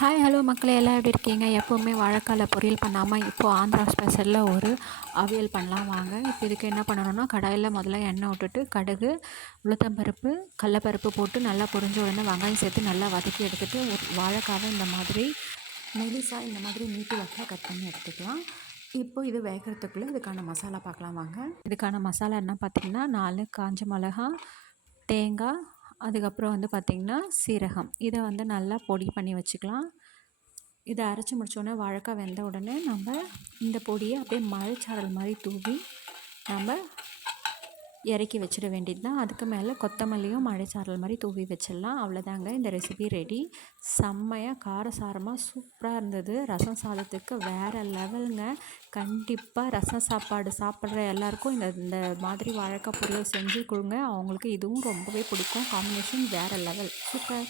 Hi hello மக்களே, எல்லாம் எப்படி இருக்கீங்க? எப்போவுமே வாழைக்கால பொரியல் பண்ணாமல் இப்போது ஆந்திரா ஸ்பெஷலில் ஒரு அவியல் பண்ணலாம் வாங்க. இப்போ இதுக்கு என்ன பண்ணணும்னா, கடாயில் முதல்ல எண்ணெய் விட்டுட்டு கடுகு, உளுத்தம்பருப்பு, கடலப்பருப்பு போட்டு நல்லா பொரிஞ்ச உடனே வெங்காயம் சேர்த்து நல்லா வதக்கி எடுத்துகிட்டு ஒரு வாழைக்காவை இந்த மாதிரி மெலிசா இந்த மாதிரி நீட்டு வாக்கில் கட் பண்ணி எடுத்துக்கலாம். இப்போ இது வேகிறதுக்குள்ளே இதுக்கான மசாலா பார்க்கலாம் வாங்க. இதுக்கான மசாலா என்ன பார்த்திங்கன்னா, 4 காஞ்ச மிளகா, தேங்காய், அதுக்கப்புறம் பார்த்திங்கன்னா சீரகம். இதை நல்லா பொடி பண்ணி வச்சுக்கலாம். இதை அரைச்சி முடித்தோடனே வாழைக்காய் வெந்த உடனே நம்ம இந்த பொடியை அப்படியே மழைச்சாரல் மாதிரி தூவி நம்ம இறக்கி வச்சிட வேண்டியது தான். அதுக்கு மேலே கொத்தமல்லியும் மழைச்சாரல் மாதிரி தூவி வச்சிடலாம். அவ்வளோதாங்க, இந்த ரெசிபி ரெடி. செம்மையாக காரசாரமாக சூப்பராக இருந்தது. ரசம் சாதத்துக்கு வேறு லெவலுங்க. கண்டிப்பாக ரசம் சாப்பாடு சாப்பிட்ற எல்லாருக்கும் இந்த இந்த மாதிரி வாழைக்காய் பொரியல் செஞ்சு கொடுங்க. அவங்களுக்கு இதுவும் ரொம்பவே பிடிக்கும். காம்பினேஷன் வேறு லெவல், சூப்பர்.